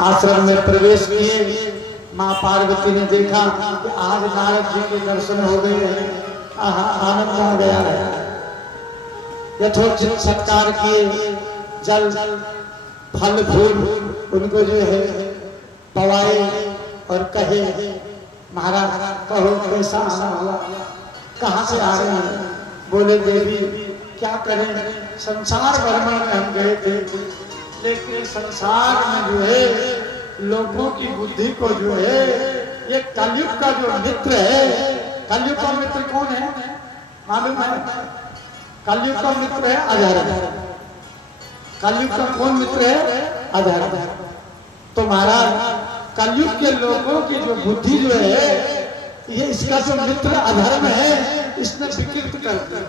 आश्रम में प्रवेश किए। माँ पार्वती ने देखा कि आज नारद जी के दर्शन हो गए हैं, आनंद आ गया है। यथोचित सत्कार किए, जल फल फूल उनको जो है पवाए और कहे महाराज कहो कैसा आना हुआ, कहाँ से आ रहे हैं? बोले देवी क्या करें, संसार भ्रमण में हम गए थे, लेकिन संसार में जो है लोगों की बुद्धि को जो है ये कलयुग का जो मित्र है, कलयुग का मित्र कौन है मालूम है? कलयुग का मित्र है अधर्म। कलयुग का कौन मित्र है? अधर्म। तो महाराज कलयुग के लोगों की जो बुद्धि जो है ये इसका जो मित्र अधर्म है इसने विकृत कर दिया।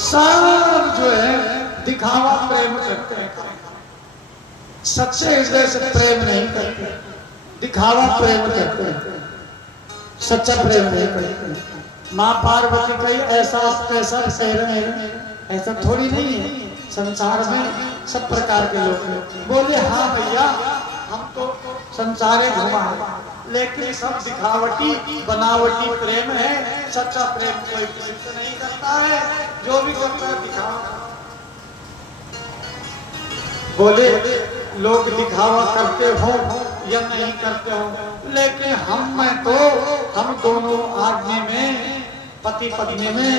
सब जो है दिखावा प्रेम करते हैं, सच्चे हृदय से प्रेम नहीं करते, दिखावा प्रेम करते हैं, सच्चा प्रेम नहीं करते। माँ पार्वती कहीं ऐसा कैसा कह रहे हैं, ऐसा थोड़ी नहीं है। संसार में सब प्रकार के लोग हैं। बोले हाँ भैया हम तो संसारे घुमा है, लेकिन सब दिखावटी बनावटी प्रेम है, सच्चा प्रेम कोई किसी से नहीं करता है, जो भी करता है दिखावा। बोले लोग दिखावा करते हो या नहीं करते हो, लेकिन हम दोनों आदमी में, पति पत्नी में,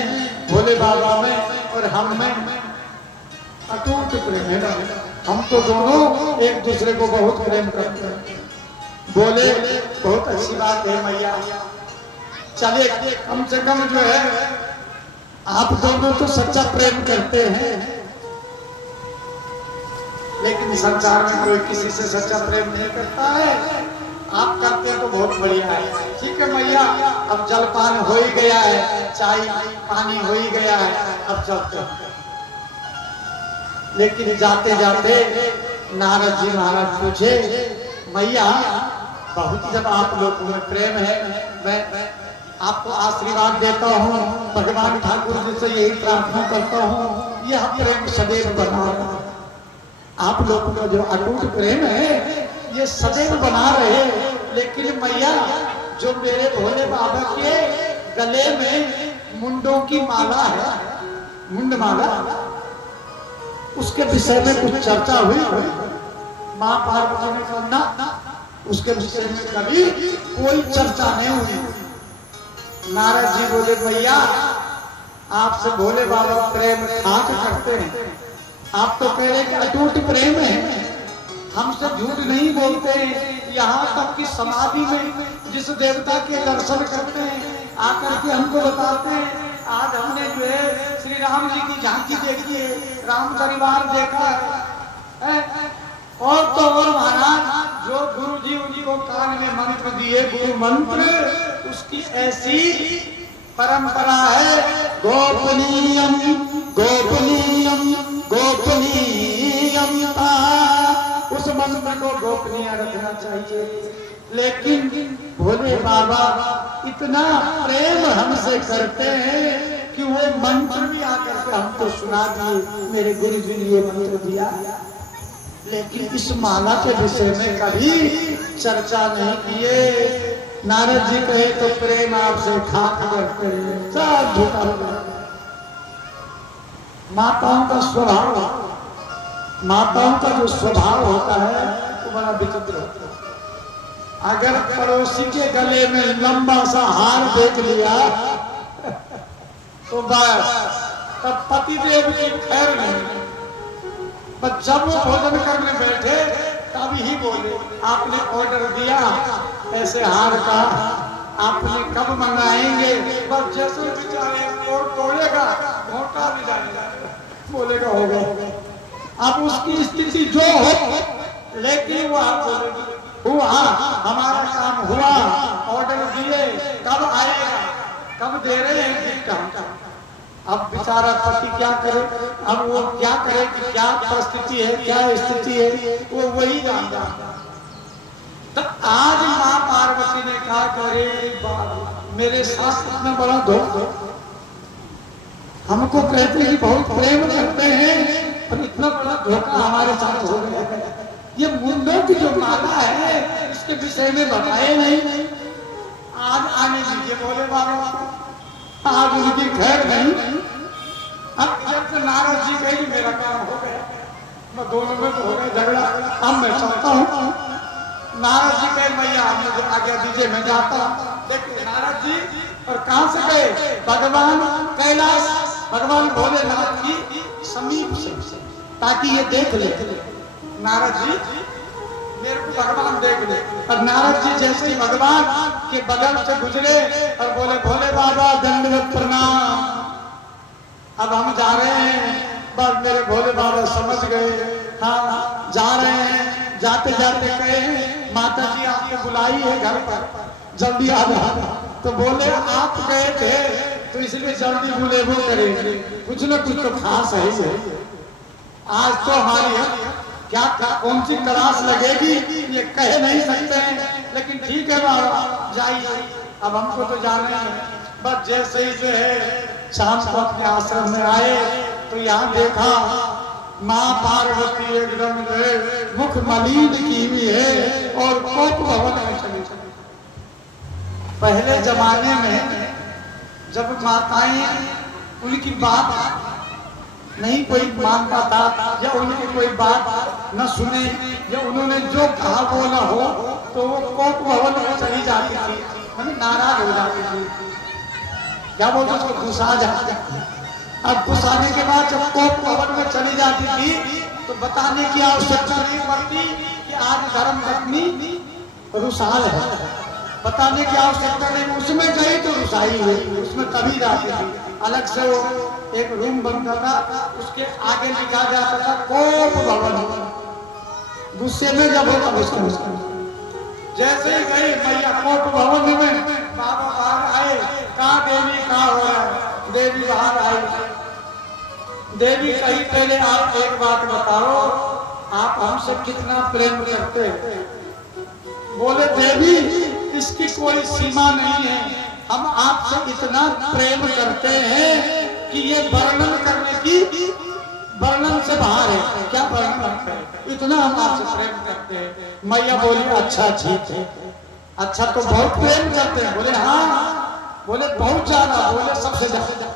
भोले बाबा में और हम में अटूट प्रेम है। हम तो दोनों एक दूसरे को बहुत प्रेम करते हैं। बोले बहुत अच्छी बात है मैया, चलिए कम से कम जो है आप दोनों तो सच्चा प्रेम करते हैं, लेकिन संसार में कोई किसी से सच्चा प्रेम नहीं करता है। आप करते हैं तो बहुत बढ़िया है। ठीक है मैया, अब जलपान हो ही गया है, चाय पानी हो ही गया है, अब चलते हैं। लेकिन जाते जाते नारद जी महाराज पूछे मैया बहुत जब आप लोगों में प्रेम है, मैं आपको आशीर्वाद देता हूँ, भगवान ठाकुर जी से यही प्रार्थना करता हूँ यह प्रेम सदैव बना रहे। आप लोगों का जो अटूट प्रेम है ये सदैव बना रहे। लेकिन मैया जो मेरे भोले बाबा के गले में मुंडों की माला है, मुंड माला, उसके विषय में कुछ चर्चा हुई? माँ पार्वती ने कहा ना, उसके विषय में कभी कोई चर्चा नहीं हुई। नारद जी बोले भैया आपसे भोले बाबा प्रेम खाक करते हैं, आप तो कह रहे कि अटूट प्रेम है, हमसे झूठ नहीं बोलते। यहाँ तक कि समाधि में जिस देवता के दर्शन करते हैं आकर के हमको बताते हैं आज हमने जो है श्री राम जी की झांकी देखी है, राम परिवार देखा है। और तो और महाराज जो गुरु जी उनको कान में मंत्र दिए, गुरु मंत्र, उसकी ऐसी परंपरा है, गोपनीयम गोपनीयम गोपनीयम, उस मंत्र को गोपनीय रखना चाहिए। लेकिन भोले बाबा इतना प्रेम हमसे करते हैं कि वो मंत्र भी आकर के हमको सुना दिए, मेरे गुरु जी ने ये मंत्र दिया, लेकिन इस माला के विषय में कभी चर्चा नहीं किए। नारद जी कहे तो प्रेम आपसे खाक करते हैं, सब झूठा होगा। माताओं का स्वभाव, माताओं का जो स्वभाव होता है वो बड़ा विचित्र होता है। अगर पड़ोसी के गले में लंबा सा हार देख लिया तो बस तब पतिदेव की खैर नहीं। पर जब वो भोजन करने बैठे तब ही बोले आपने ऑर्डर दिया ऐसे हार का, आपने कब मंगाएंगे? बस जैसे बेचारे तोड़ेगा घोटा भी जाएगा, बोलेगा होगा। अब उसकी स्थिति जो हो, लेकिन वो आप बोलेगी हुआ, हमारा काम हुआ, ऑर्डर दिए, कब आएगा, कब दे रहे हैं गिफ्ट। अब बेचारा पति क्या करे, अब वो क्या करे कि क्या परिस्थिति है, क्या स्थिति है, वो वही जानता। तो आज माँ पार्वती ने कहा करे मेरे साथ इतना बड़ा धोखा, हमको कहते हैं कि बहुत प्रेम करते हैं, पर इतना बड़ा धोखा हमारे साथ हो गया। ये मुंडों की जो माला है इसके विषय में बताए नहीं। आज आने दीजिए बोले बाबा, आज उनकी खैर नहीं। अब जब से नारद जी गई मेरा काम हो गया, मैं दोनों में तो हो गया झगड़ा। अब मैं चलता हूँ। नारद जी कहे मैया मुझे आज्ञा दीजिए मैं जाता हूँ। देखिए नारद जी और कहां से गए? भगवान कैलाश, भगवान भोलेनाथ की समीप से, ताकि ये देख ले नारद जी मेरे को भगवान देख ले। और नारद जी जैसे ही भगवान के बगल से गुजरे और बोले भोले बाबा दंडवत प्रणाम, अब हम जा रहे हैं। बस मेरे भोले बाबा समझ गए, हाँ जा रहे हैं। जाते जाते कहे माता जी आपको बुलाई है घर पर, जल्दी आ जाओ। तो बोले आप गए थे तो इसलिए जल्दी बुले वो करेंगे, कुछ न कुछ तो खास है। आज तो हमारी क्या कौन सी तलाश लगेगी ये कह नहीं सकते हैं, लेकिन ठीक है बाबा जाइए। अब हमको तो जाना है। बस जैसे ही जो है शाम को अपने आश्रम में आए तो यहाँ देखा माँ पार्वती एकदम मुख मलिन की हुई है और कोप भवन में चली। पहले जमाने में जब माताएं उनकी बात नहीं कोई मानता था या उनकी कोई बात न सुने या उन्होंने जो कहा बोला हो तो वो कोप भवन में चली जाती थी, हमें नाराज हो जाती थी। क्या बोलते उसको गुस्सा जाती। अब गुस्साने के बाद जब कोप भवन में चली जाती थी तो बताने की आवश्यकता नहीं पड़ती कि आज धर्म पत्नी रुसाल है, बताने की आवश्यकता नहीं। उसमें गई तो रुसाई है, उसमें तभी जाती थी। अलग से वो एक रूम बनता था, उसके आगे लिखा जाता था कोप भवन। गुस्से में जब होता उसका जैसे ही गई मैया कोप भवन में, बाबा बाहर आए, कहा देवी कहा हो रहा है? देवी बाहर आई। देवी कही पहले आप एक बात बताओ, आप हमसे कितना प्रेम करते हैं? बोले देवी इसकी कोई सीमा नहीं है, हम आपसे इतना प्रेम करते हैं कि ये वर्णन करने की वर्णन से बाहर है। क्या वर्णन करें, इतना हम आपसे प्रेम करते हैं। मैया बोली अच्छा ठीक है, अच्छा तो बहुत प्रेम करते हैं? बोले हाँ। बोले बहुत ज्यादा? बोले सबसे ज्यादा।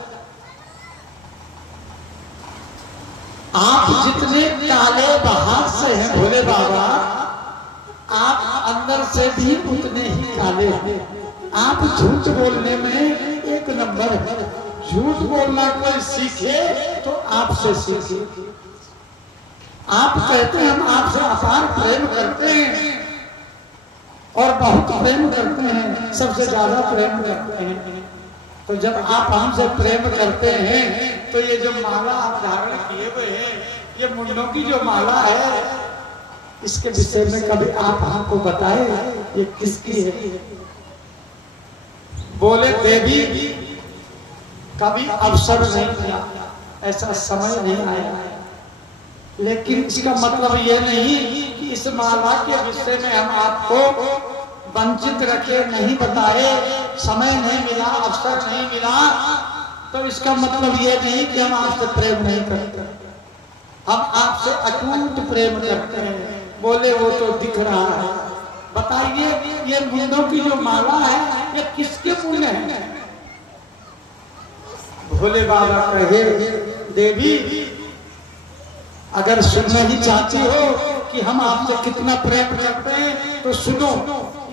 आप जितने काले बाहर से हैं भोले बाबा, आप अंदर से भी उतने ही काले हैं। आप झूठ बोलने में एक नंबर है। झूठ बोलना कोई सीखे तो आपसे सीखे। आप कहते हैं हम आपसे अपार प्रेम करते हैं और बहुत प्रेम करते हैं, सबसे ज्यादा प्रेम करते हैं। तो जब आप हमसे प्रेम करते हैं तो ये जो माला आप धारण किए हुए हैं, ये मुंडों की जो माला है, इसके विषय में कभी आप हमको बताए ये किसकी है? बोले देवी कभी अवसर नहीं मिला, ऐसा समय नहीं आया। लेकिन इसका मतलब ये नहीं कि इस माला के विषय में हम आपको वंचित रखे, नहीं बताए, समय नहीं मिला, अवसर नहीं मिला, तो इसका मतलब ये नहीं कि हम आपसे प्रेम नहीं करते। हम आपसे अटूट प्रेम करते हैं। बोले वो तो दिख रहा है। बताइए ये मुंडों की जो माला है ये किसके पुण्य है? भोले बाबा कहे देवी अगर सुनना ही चाहती हो कि हम आपसे कितना प्रेम करते हैं तो सुनो,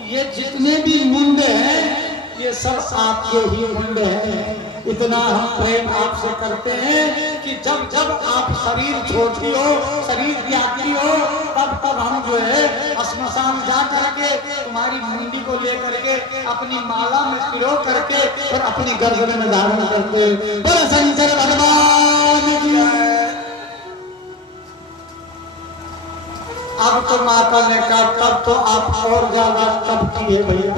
ये जितने भी मुंडे हैं ये सब आपके ही मुंडे हैं। इतना हम प्रेम आपसे करते हैं कि जब जब आप शरीर छोड़ती हो, शरीर त्यागती हो, तब तब हम जो है श्मशान जा करके तुम्हारी मुंडी को लेकर के अपनी माला में पिरो करके और अपनी गर्दन में धारण करते। बोले शंकर भगवान की। अब तो माता ने कहा तब तो आप और ज्यादा तब किए भैया,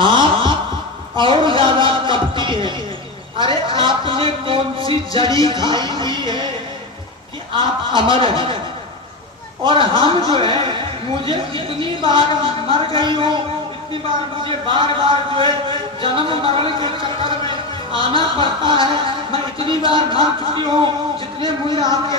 आप और ज्यादा कपटी है। अरे आपने कौन सी जड़ी खाई हुई है कि आप अमर हैं? और हम जो है मुझे इतनी बार मर गई हो, इतनी बार मुझे बार बार जो है जन्म मरण के चक्कर में आना पड़ता है। मैं इतनी बार मर चुकी हूँ, जितने मुझे आपके